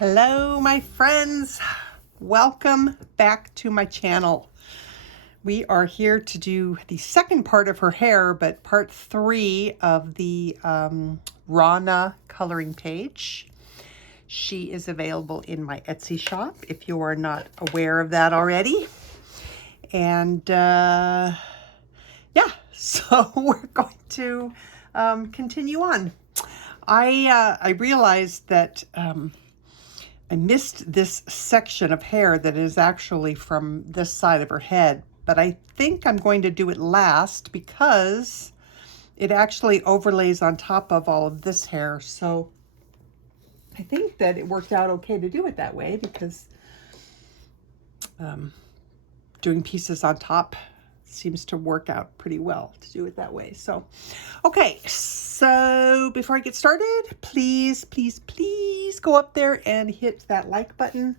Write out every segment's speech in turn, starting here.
Hello, my friends. Welcome back to my channel. We are here to do the second part of her hair, but part 3 of the Rhana coloring page. She is available in my Etsy shop if you are not aware of that already. And yeah, so we're going to continue on. I realized that I missed this section of hair that is actually from this side of her head, but I think I'm going to do it last because it actually overlays on top of all of this hair. So I think that it worked out okay to do it that way because doing pieces on top seems to work out pretty well to do it that way. So, okay, so before I get started, please go up there and hit that like button.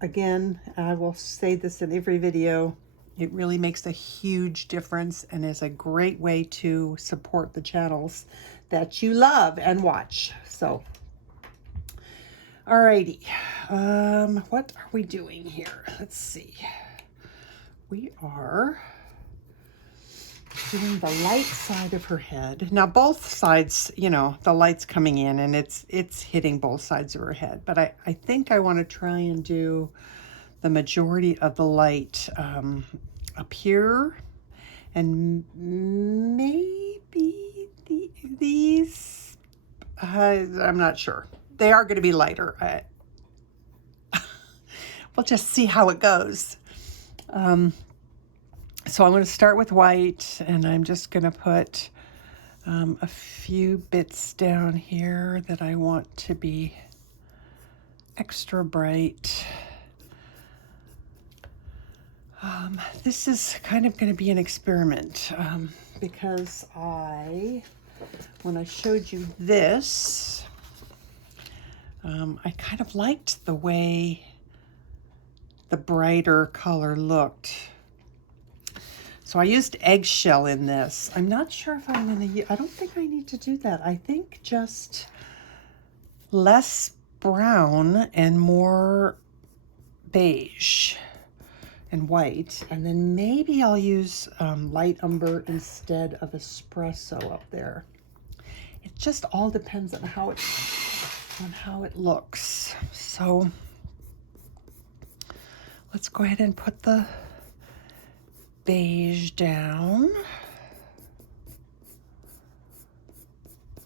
Again, I will say this in every video, it really makes a huge difference and is a great way to support the channels that you love and watch. So, alrighty, what are we doing here? Let's see. We are doing the light side of her head. Now both sides, you know, the light's coming in and it's hitting both sides of her head. But I think I want to try and do the majority of the light up here. And maybe these, I'm not sure. They are going to be lighter. We'll just see how it goes. So I'm going to start with white, and I'm just going to put a few bits down here that I want to be extra bright. This is kind of going to be an experiment because when I showed you this, I kind of liked the way the brighter color looked. So I used eggshell in this. I'm not sure if I'm going to, I don't think I need to do that. I think just less brown and more beige and white. And then maybe I'll use light umber instead of espresso up there. It just all depends on how it looks. So let's go ahead and put the beige down.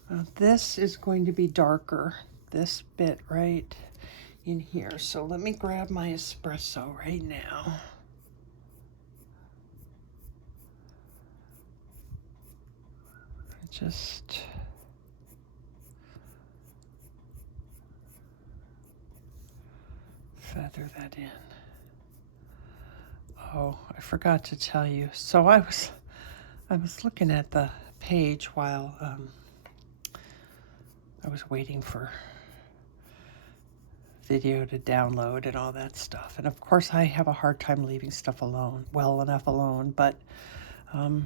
Now this is going to be darker, this bit right in here. So let me grab my espresso right now. Just feather that in. Oh, I forgot to tell you. So I was looking at the page while I was waiting for video to download and all that stuff. And of course I have a hard time leaving stuff alone, well enough alone, but I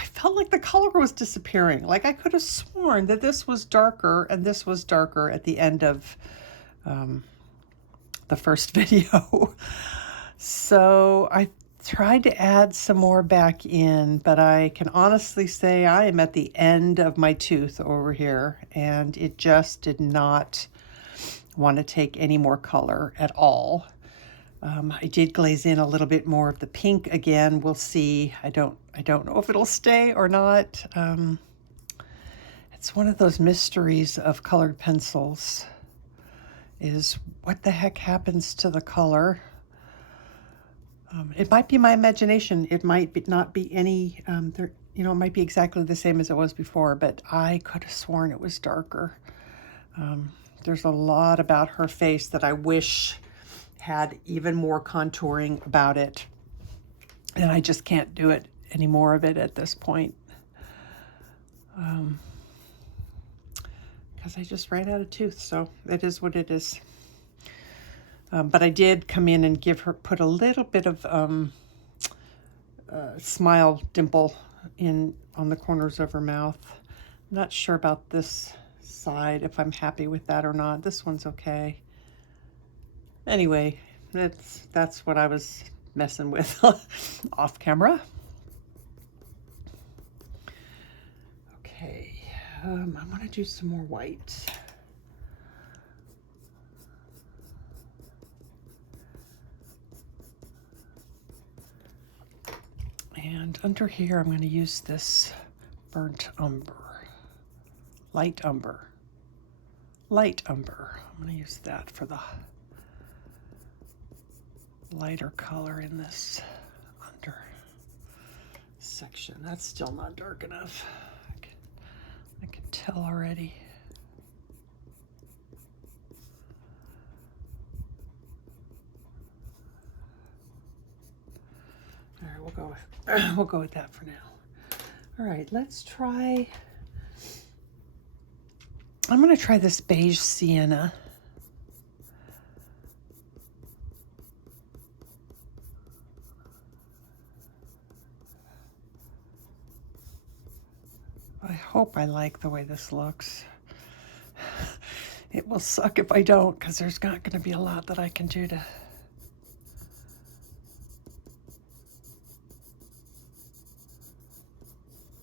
felt like the color was disappearing. Like I could have sworn that this was darker and this was darker at the end of the first video. So I tried to add some more back in, but I can honestly say I am at the end of my tooth over here, and it just did not want to take any more color at all. I did glaze in a little bit more of the pink again. We'll see. I don't know if it'll stay or not. It's one of those mysteries of colored pencils, is what the heck happens to the color. It might be my imagination. It might not be any, it might be exactly the same as it was before, but I could have sworn it was darker. There's a lot about her face that I wish had even more contouring about it. And I just can't do it any more of it at this point. Because I just ran out of tooth, so it is what it is. But I did come in and put a little bit of smile dimple in on the corners of her mouth. I'm not sure about this decide if I'm happy with that or not. This one's okay. Anyway, that's what I was messing with off camera. Okay, I want to do some more white. And under here, I'm going to use this burnt umber, light umber. Light umber. I'm going to use that for the lighter color in this under section. That's still not dark enough. I can tell already. All right, we'll go with that for now. All right, let's try. I'm going to try this Beige Sienna. I hope I like the way this looks. It will suck if I don't, because there's not going to be a lot that I can do to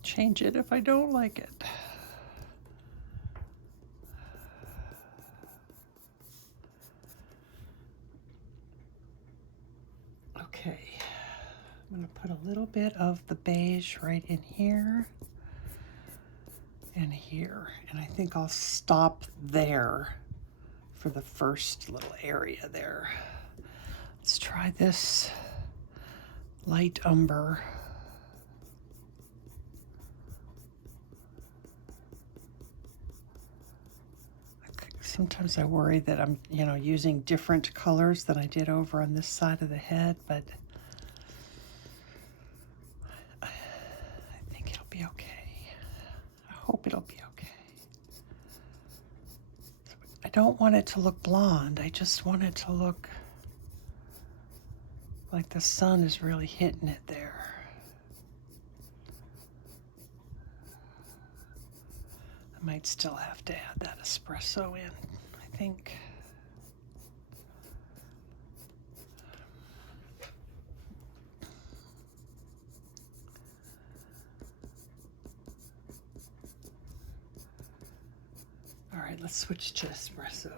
change it if I don't like it. Okay, I'm going to put a little bit of the beige right in here and here, and I think I'll stop there for the first little area there. Let's try this light umber. Sometimes I worry that I'm, using different colors than I did over on this side of the head, but I think it'll be okay. I hope it'll be okay. I don't want it to look blonde. I just want it to look like the sun is really hitting it there. I might still have to add that espresso in, I think. All right, let's switch to espresso.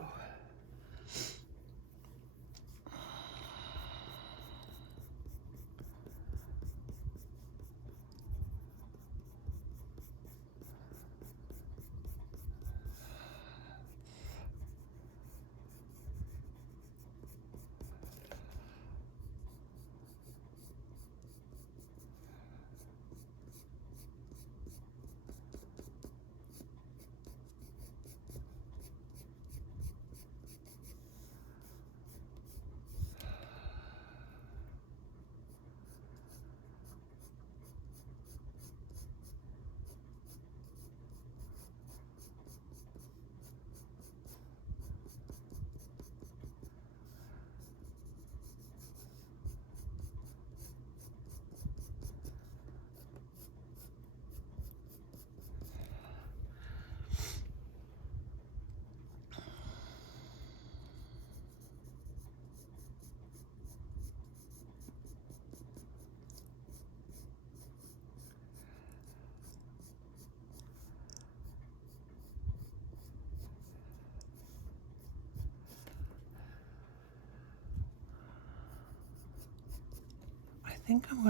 I think I'm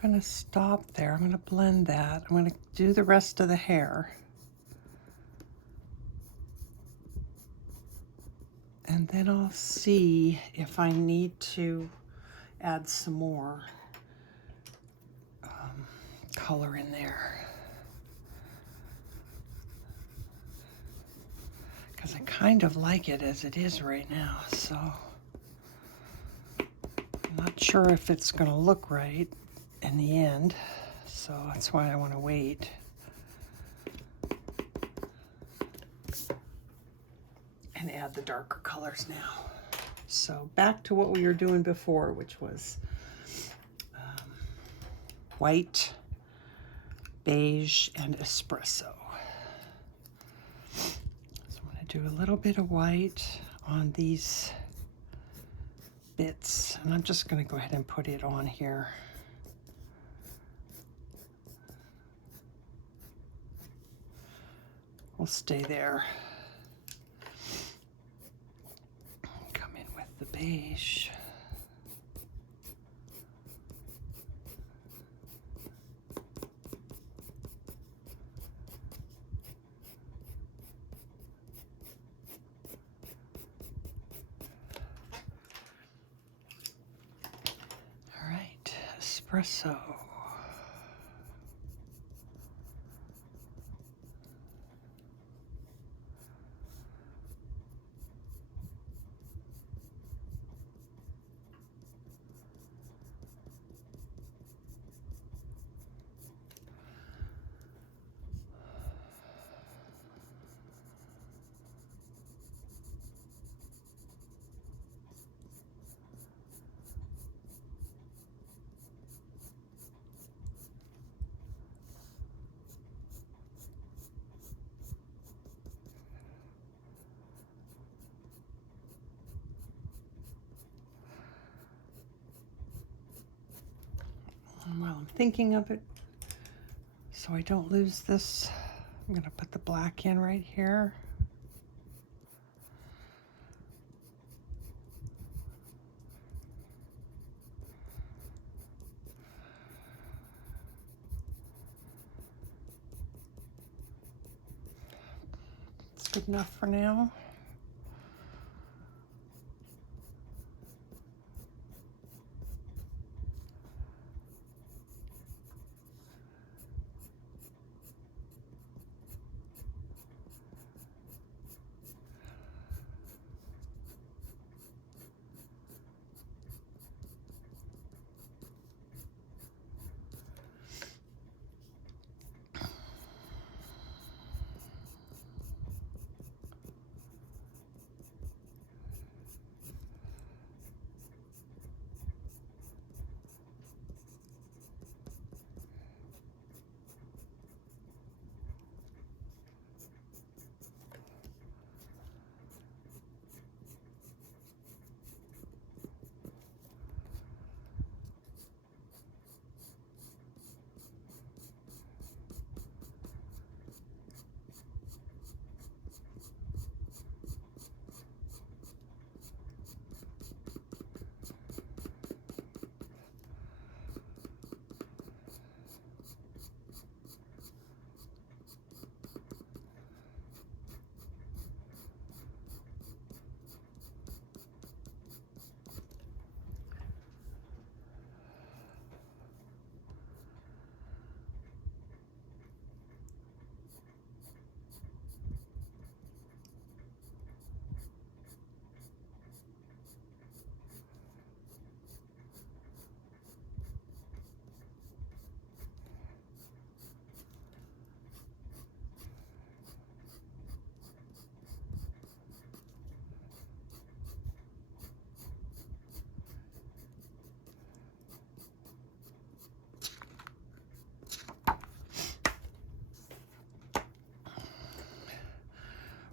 gonna stop there. I'm gonna blend that. I'm gonna do the rest of the hair. And then I'll see if I need to add some more color in there. Because I kind of like it as it is right now, so I'm not sure if it's going to look right in the end, so that's why I want to wait. And add the darker colors now. So back to what we were doing before, which was white, beige, and espresso. do a little bit of white on these bits, and I'm just going to go ahead and put it on here. We'll stay there. Come in with the beige. All right, espresso. And while I'm thinking of it, so I don't lose this, I'm going to put the black in right here. It's good enough for now.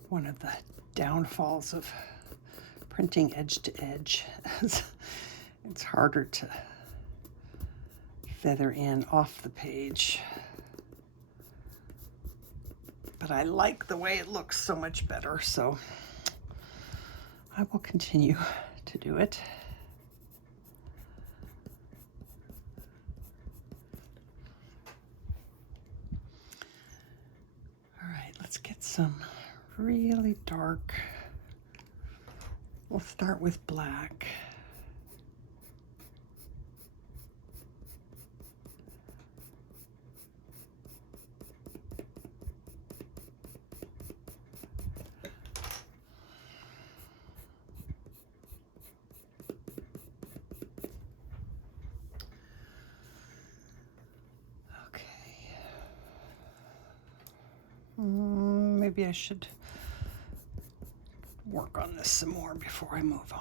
One of the downfalls of printing edge to edge is it's harder to feather in off the page. But I like the way it looks so much better, so I will continue to do it. All right, let's get some really dark. We'll start with black. Maybe I should work on this some more before I move on.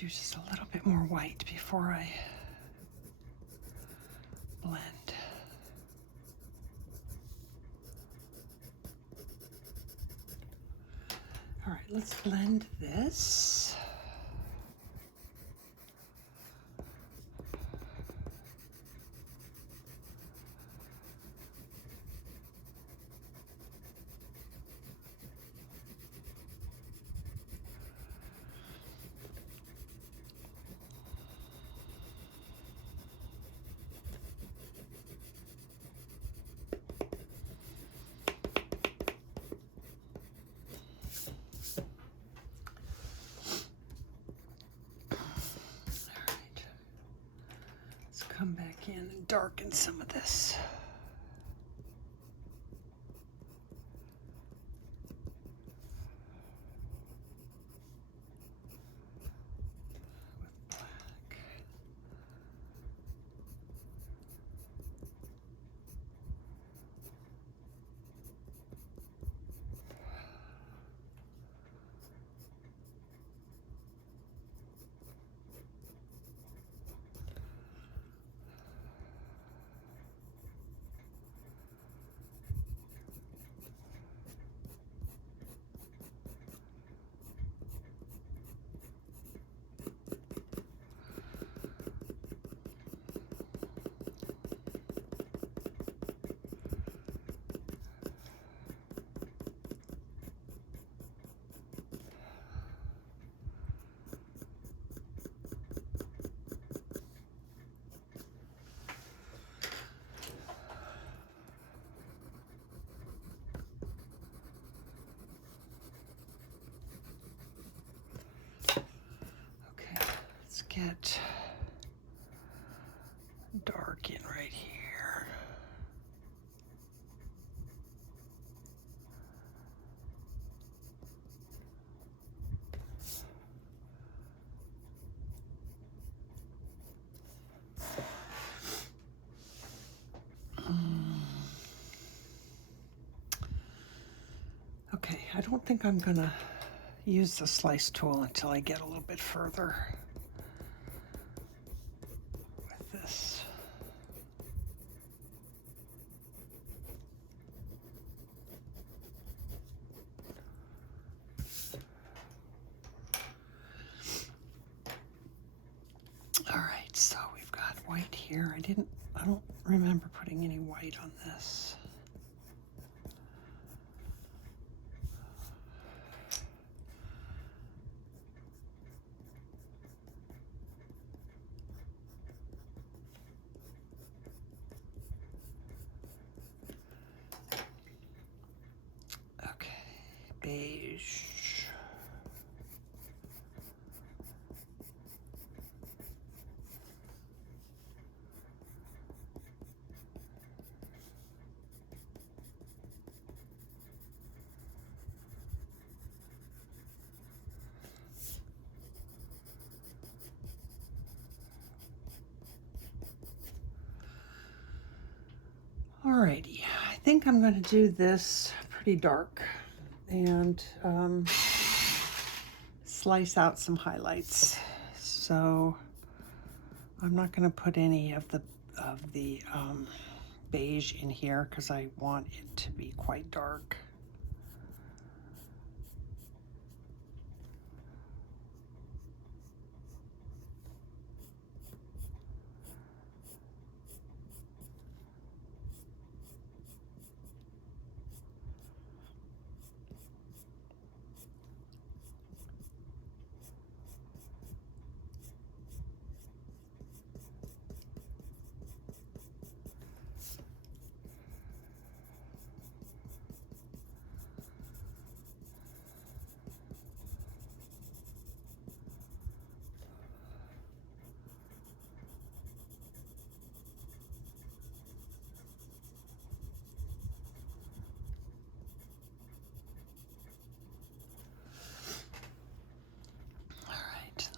do just a little bit more white before I blend. All right, let's blend this. Come back in and darken some of this. With black. Get dark in right here. Okay, I don't think I'm gonna use the slice tool until I get a little bit further. This. All right, so we've got white here. I don't remember putting any white on this. Beige. Alrighty, I think I'm going to do this pretty dark and slice out some highlights. So I'm not going to put any of the beige in here because I want it to be quite dark.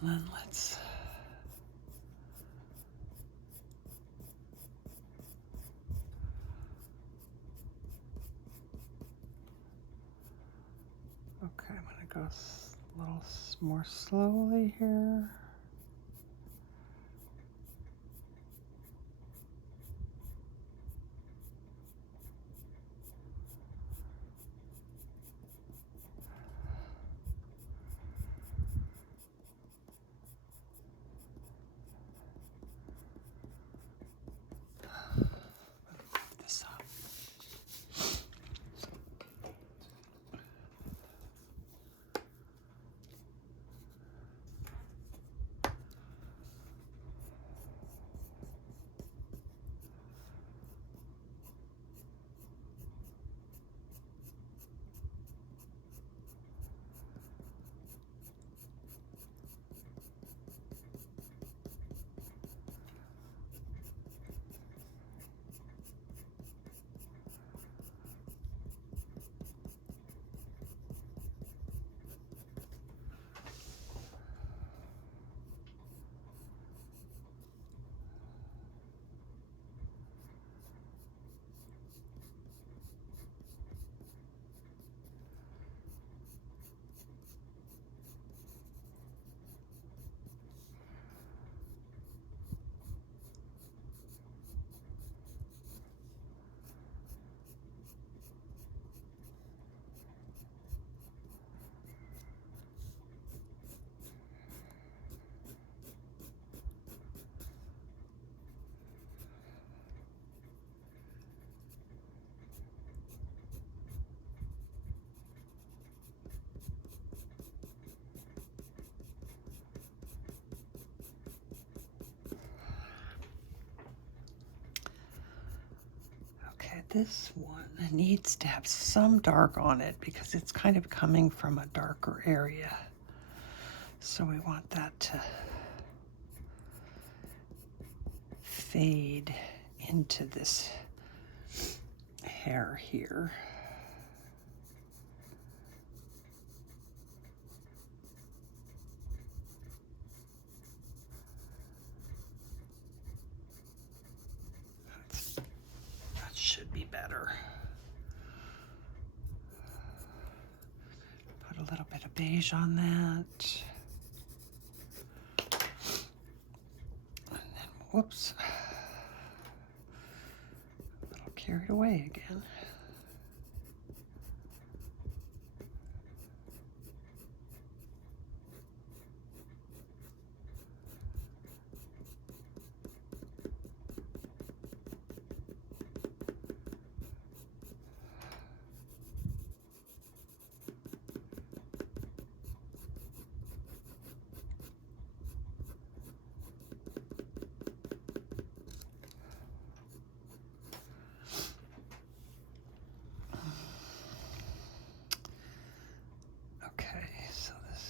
And then let's okay, I'm gonna go a little more slowly here. this one needs to have some dark on it because it's kind of coming from a darker area. So we want that to fade into this hair here. That should be better. Put a little bit of beige on that. And then, whoops. A little carried away again.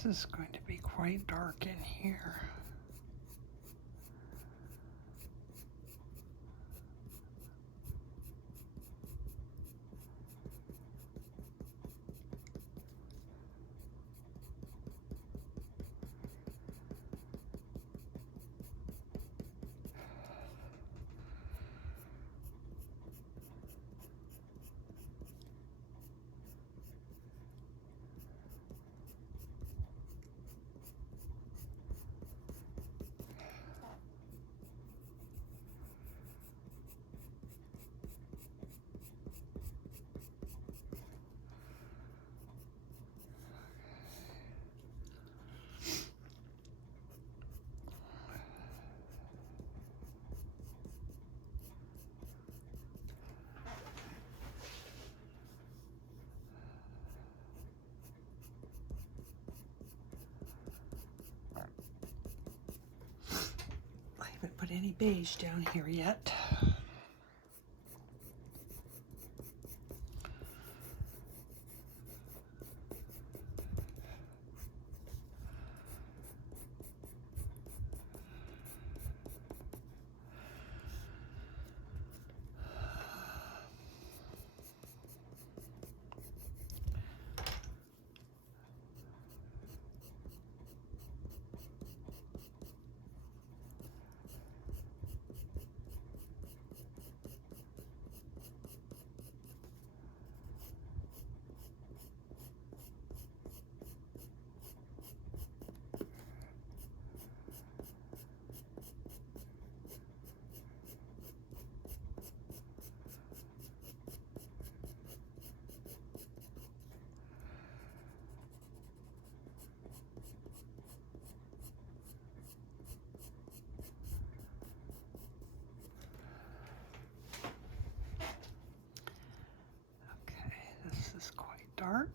This is going to be quite dark in here. I haven't put any beige down here yet. Dark.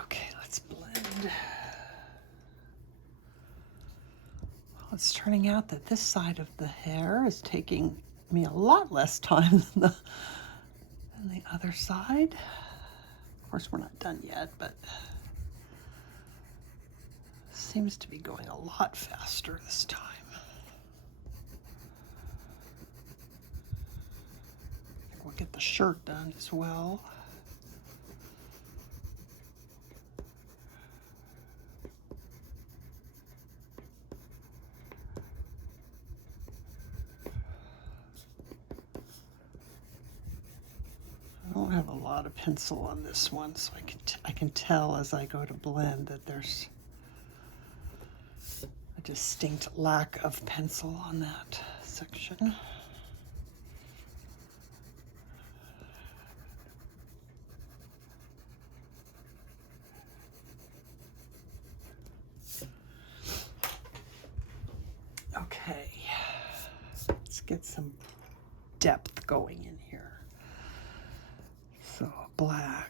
Okay, let's blend. Well, it's turning out that this side of the hair is taking me a lot less time than the other side. Of course, we're not done yet, but seems to be going a lot faster this time. I think we'll get the shirt done as well. I don't have a lot of pencil on this one, so I can tell as I go to blend that there's a distinct lack of pencil on that section. Okay, let's get some depth going in here. So black.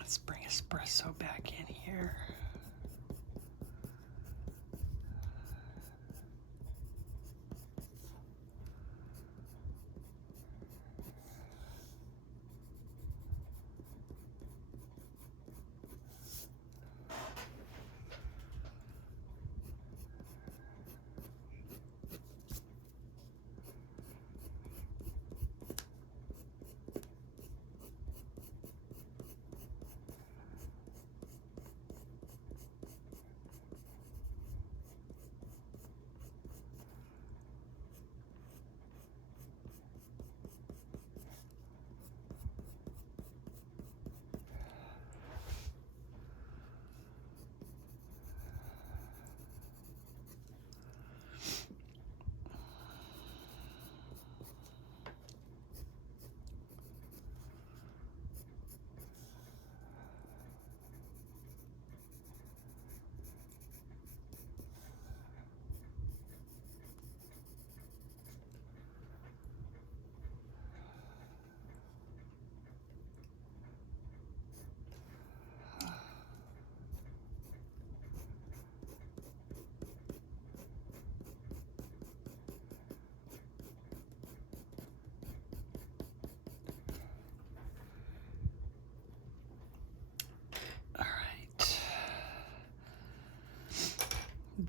Let's bring Espresso back in here.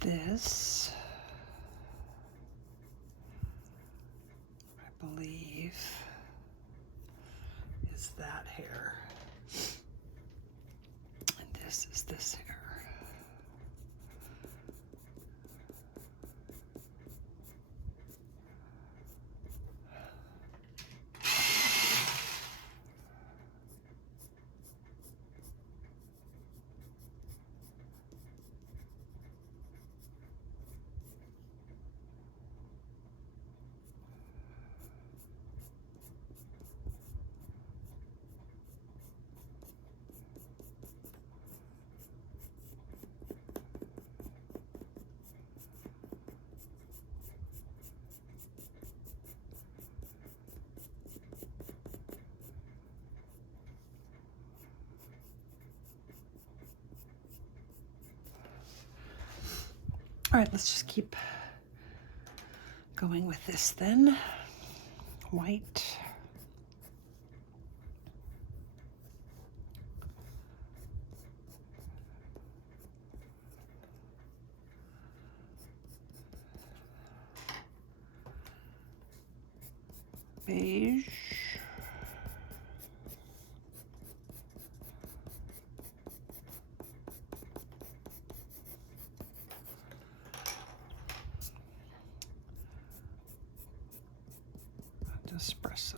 This, I believe, is that hair, and this is this hair. All right, let's just keep going with this then. White. Beige. Espresso.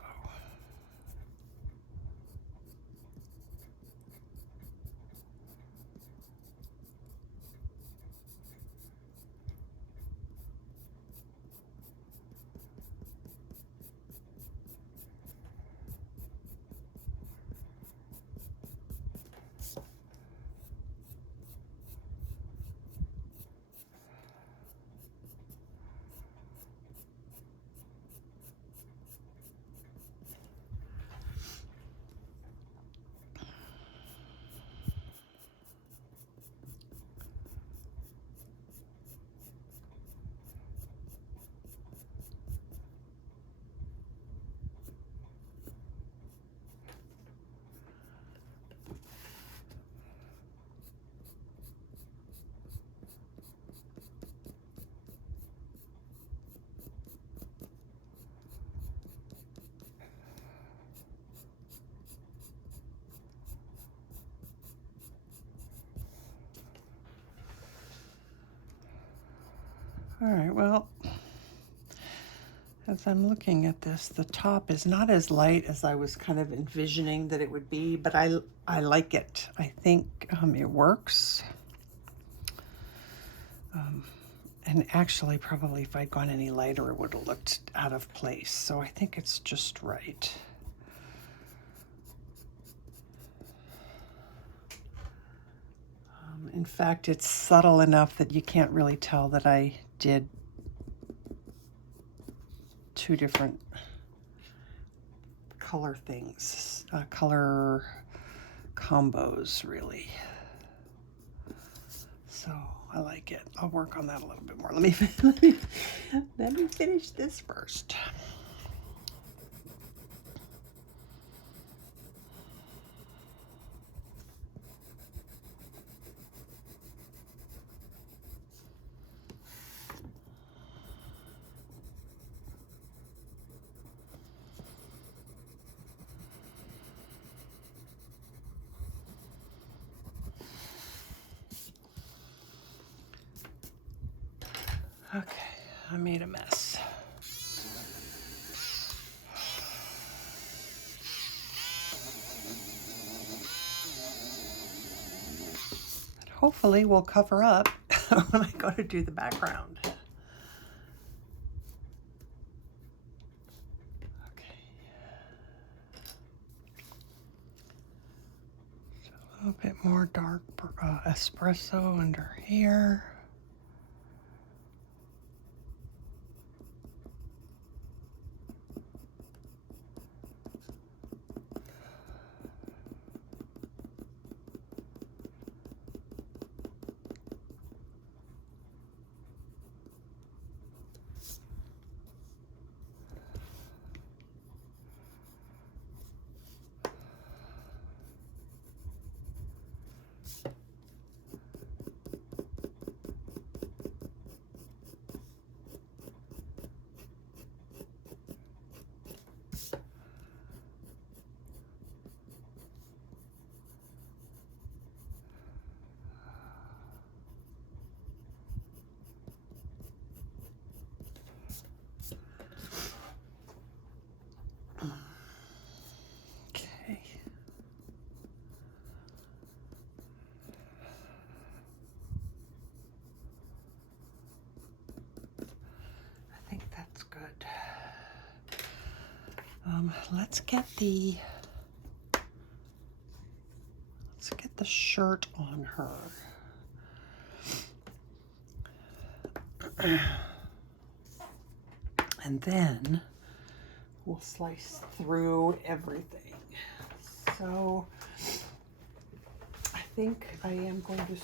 All right, well, as I'm looking at this, the top is not as light as I was kind of envisioning that it would be, but I like it. I think it works. And actually, probably if I'd gone any lighter, it would have looked out of place. So I think it's just right. In fact, it's subtle enough that you can't really tell that I did two different color things, color combos, really. So I like it. I'll work on that a little bit more. Let me finish this first. Okay, I made a mess. Hopefully we'll cover up when I go to do the background. Okay. So a little bit more dark espresso under here. Let's get the shirt on her. And then we'll slice through everything. So I think I am going to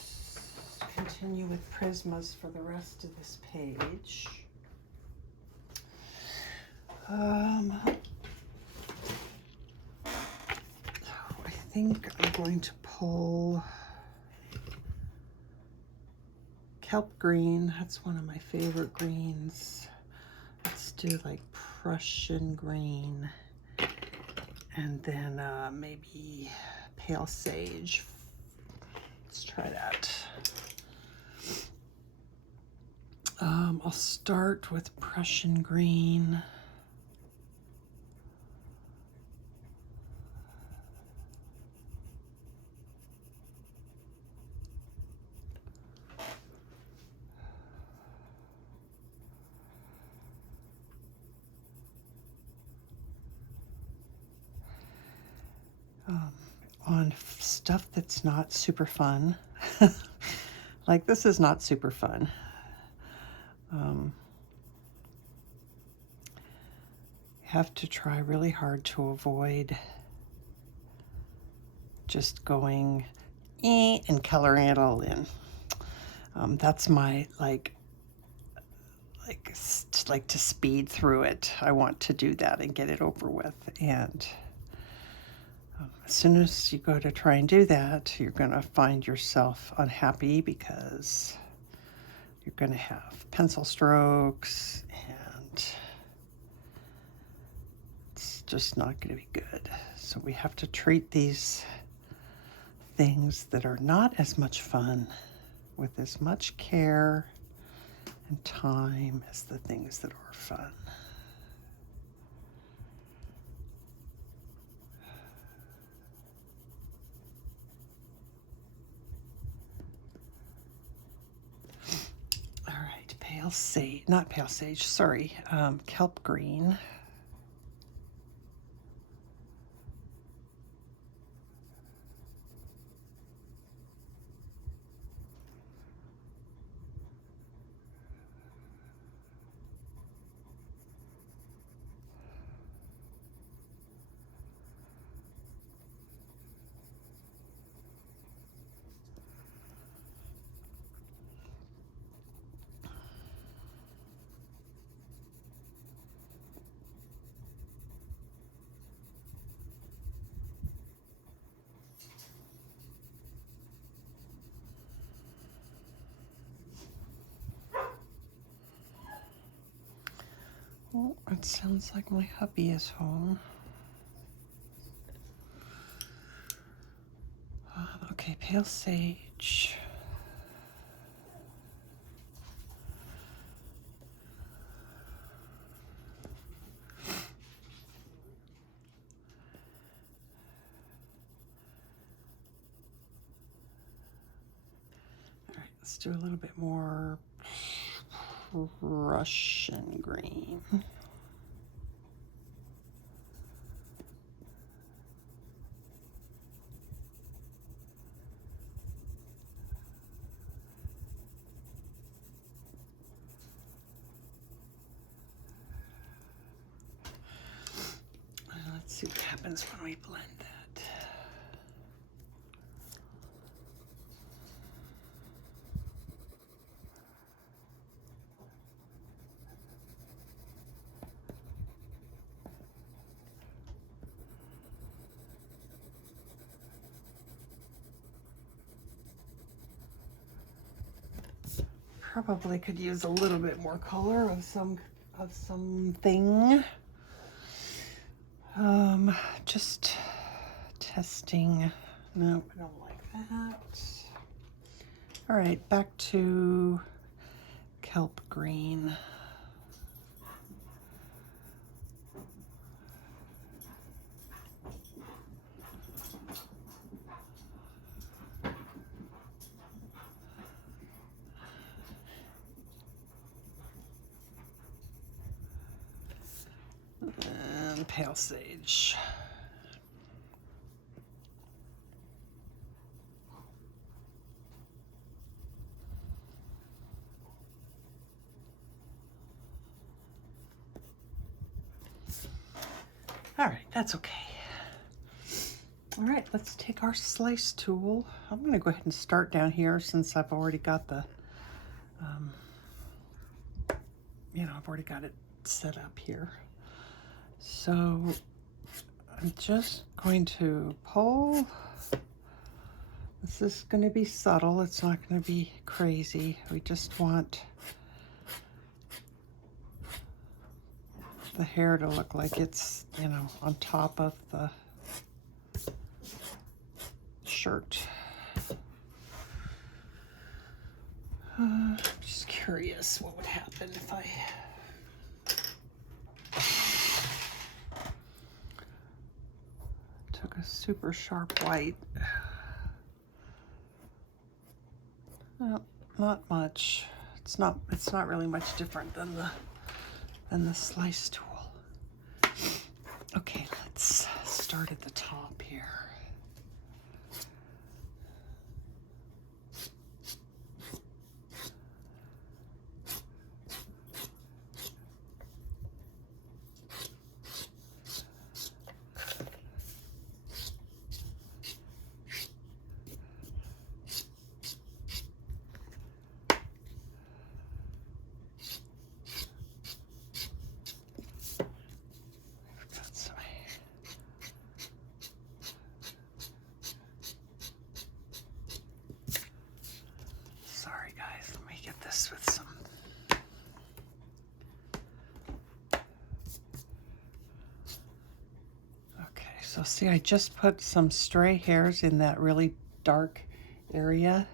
continue with Prismas for the rest of this page. I think I'm going to pull Kelp Green. That's one of my favorite greens. Let's do like Prussian Green, and then maybe Pale Sage. Let's try that. I'll start with Prussian Green. On stuff that's not super fun. Like this is not super fun. Have to try really hard to avoid just going and coloring it all in. That's my like to speed through it. I want to do that and get it over with. And as soon as you go to try and do that, you're going to find yourself unhappy because you're going to have pencil strokes and it's just not going to be good. So we have to treat these things that are not as much fun with as much care and time as the things that are fun. All right, pale sage, not pale sage, sorry, kelp green. Oh, it sounds like my hubby is home. Okay, pale sage. All right, let's do a little bit more Prussian green. Let's see what happens when we blend that. Probably could use a little bit more color of something. Just testing. No, I don't like that. All right, back to kelp green. And pale sage. All right, that's okay. All right, let's take our slice tool. I'm gonna go ahead and start down here since I've already got the, I've already got it set up here. So I'm just going to pull. This is going to be subtle. It's not going to be crazy. We just want the hair to look like it's, on top of the shirt. I'm just curious what would happen if I took a super sharp white. Well, not much. It's not really much different than the slice tool. Okay, let's start at the top here. So see, I just put some stray hairs in that really dark area,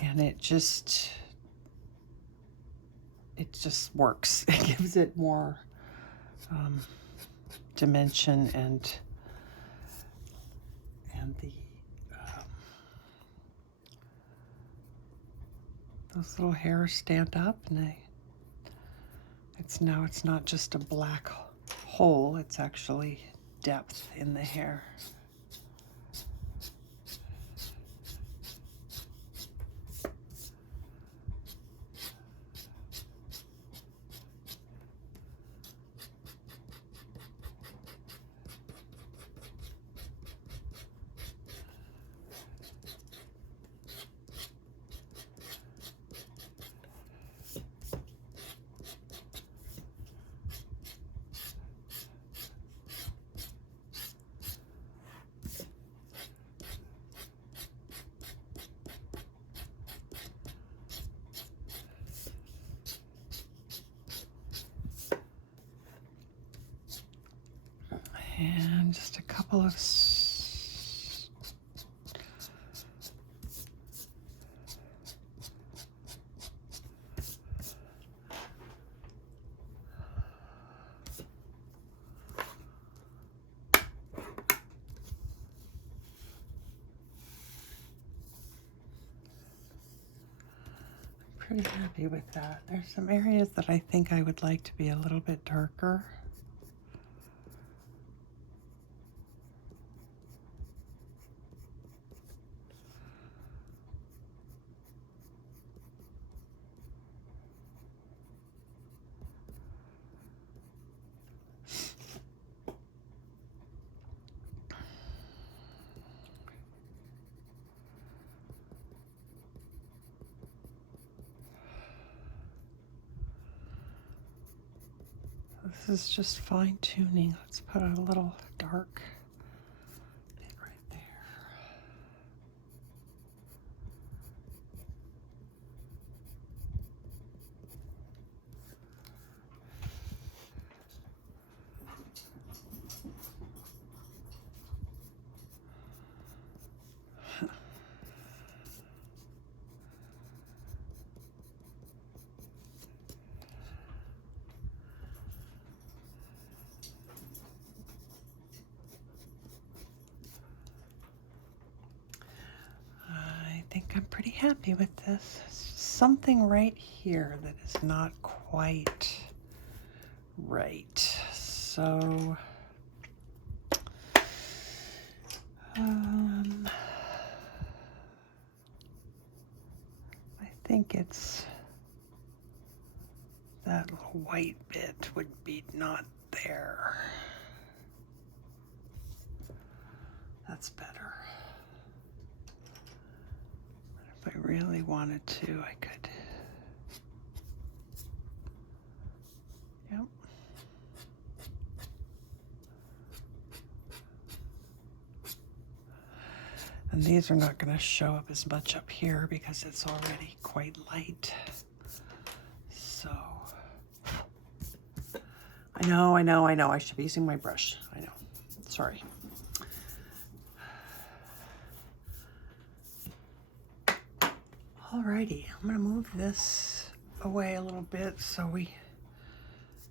and it just it just works. It gives it more dimension, and the those little hairs stand up, and it's not just a black hole, it's actually depth in the hair. And just a couple of pretty happy with that. There's some areas that I think I would like to be a little bit darker. This is just fine tuning. Let's put a little dark bit right there. I think I'm pretty happy with this. Something right here that is not quite right. So I think it's that little white bit would be not there. That's better. If I really wanted to, I could. Yep. And these are not going to show up as much up here because it's already quite light. So, I know, I should be using my brush. I know, sorry. Alrighty, I'm gonna move this away a little bit so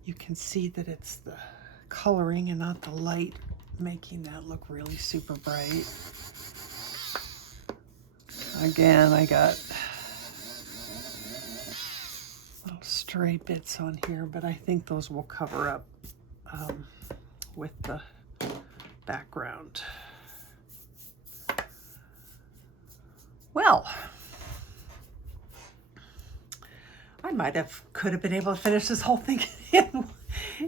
you can see that it's the coloring and not the light making that look really super bright. Again, I got little stray bits on here, but I think those will cover up with the background. Well, I could have been able to finish this whole thing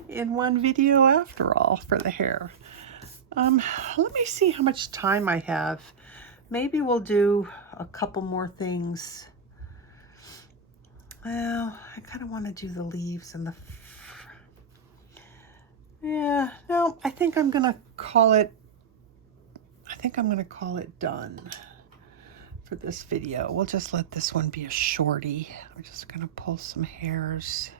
in one video after all for the hair. Let me see how much time I have. Maybe we'll do a couple more things. Well, I kind of want to do the leaves and yeah, no, I think I'm gonna call it done for this video. We'll just let this one be a shorty. I'm just gonna pull some hairs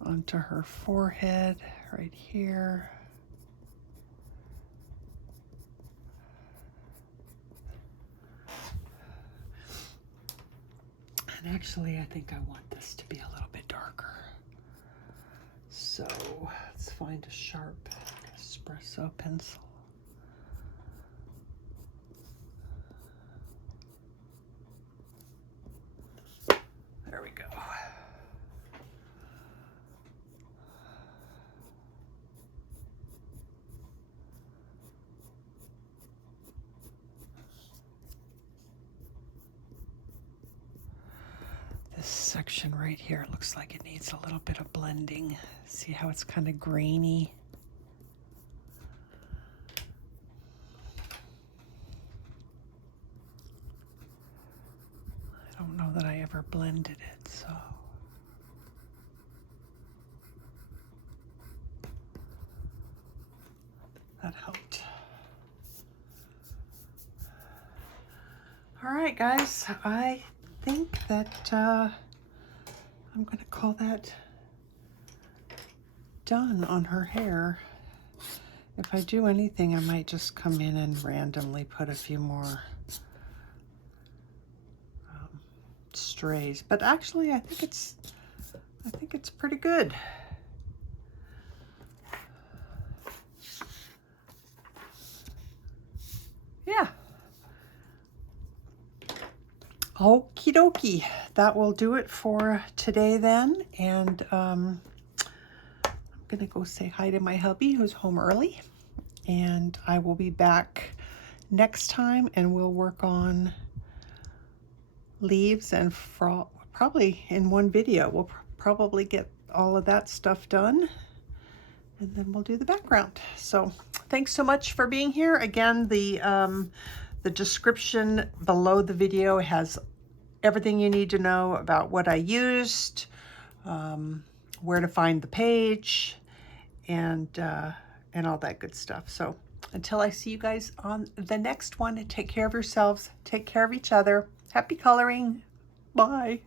onto her forehead right here. And Actually, I think I want this to be a little bit darker. So let's find a sharp espresso pencil. There we go. This section right here looks like it needs a little bit of blending. See how it's kind of grainy? I don't know that I ever blended it, so. That helped. All right, guys, I think that I'm gonna call that done on her hair. If I do anything, I might just come in and randomly put a few more strays, but actually I think it's pretty good. Yeah. Okie dokie. That will do it for today then. And I'm gonna go say hi to my hubby who's home early. And I will be back next time and we'll work on leaves and probably in one video. We'll probably get all of that stuff done. And then we'll do the background. So thanks so much for being here. Again, the description below the video has everything you need to know about what I used, where to find the page, and all that good stuff. So until I see you guys on the next one, take care of yourselves, take care of each other. Happy coloring. Bye.